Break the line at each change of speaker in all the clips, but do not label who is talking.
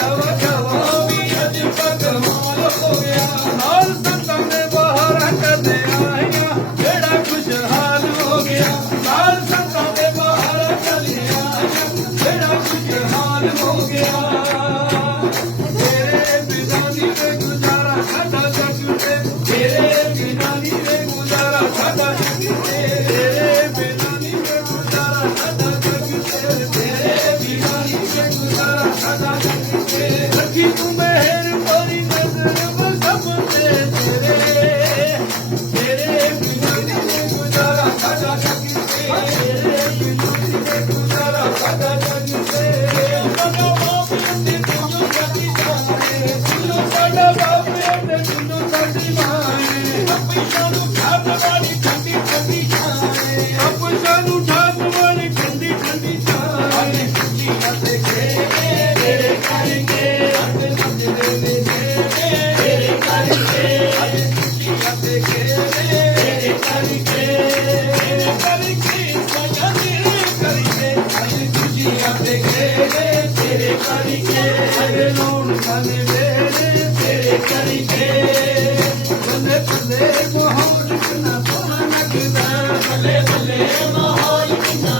Go. ਸੋਹਣਾ ਬੱਲੇ ਬੱਲੇ ਮਾਹੌਲ ਕਿੰਨਾ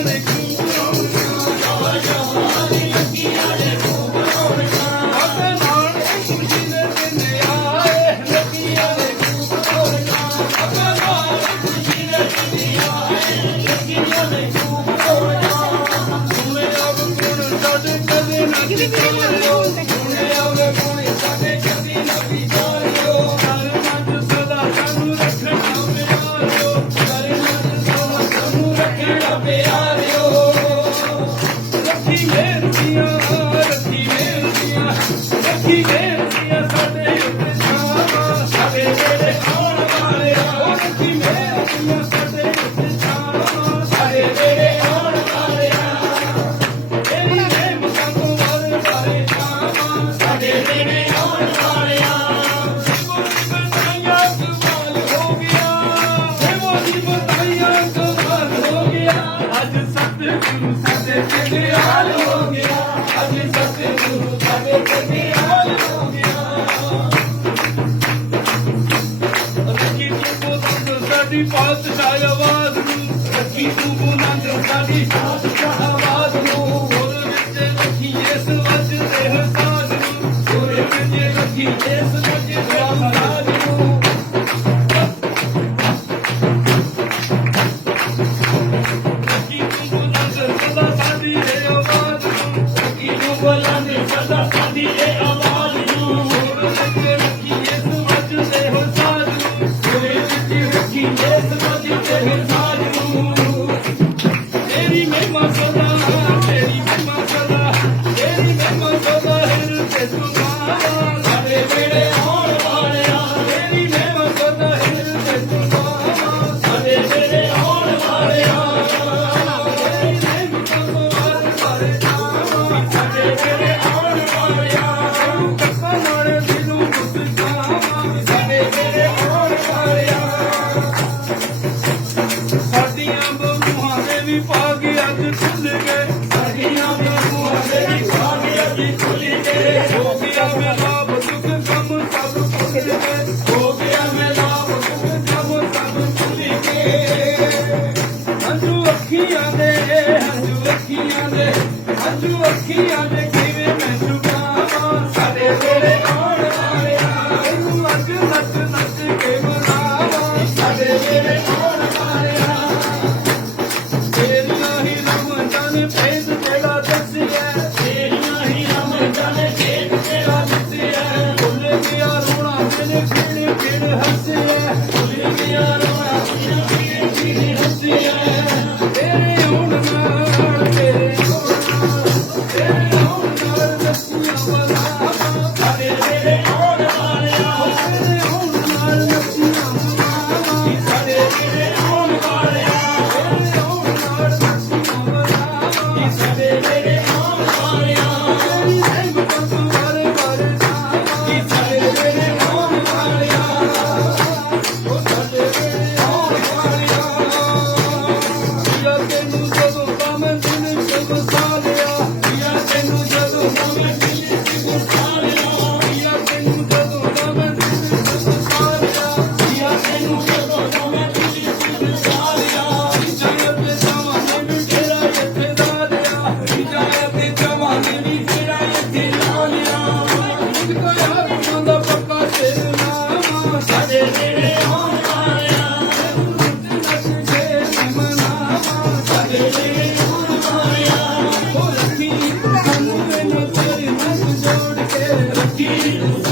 Alex. ਸਾਡੇ ਤੇ ਦਿਆਲ ਹੋ ਗਿਆ ਅੱਜ ਸਤਿਗੁਰੂ ਸਾਡੇ ਤੇ ਦਿਆਲ ਹੋ ਗਿਆ ਰੱਖੀ ਤੂੰ ਬੁਲੰਦ ਸਾਡੀ ਪਾਤਸ਼ਾਹ ਆਵਾਜ਼ ਨੂੰ ਰੱਖੀ ਤੂੰ ਬੁਲੰਦ ਸਾਡੀ ਪਾਤਸ਼ਾਹ ਆਵਾਜ਼ ਨੂੰ ਹੋਰ ਵਿੱਚ ਰੱਖੀ ਇਸ ਵਚਨ ਦੇ ਹਸਾਜ ਨੂੰ ਹੋਰ ਵਿੱਚ ਰੱਖੀ ਇਸ ਵਚਨ Hallelujah.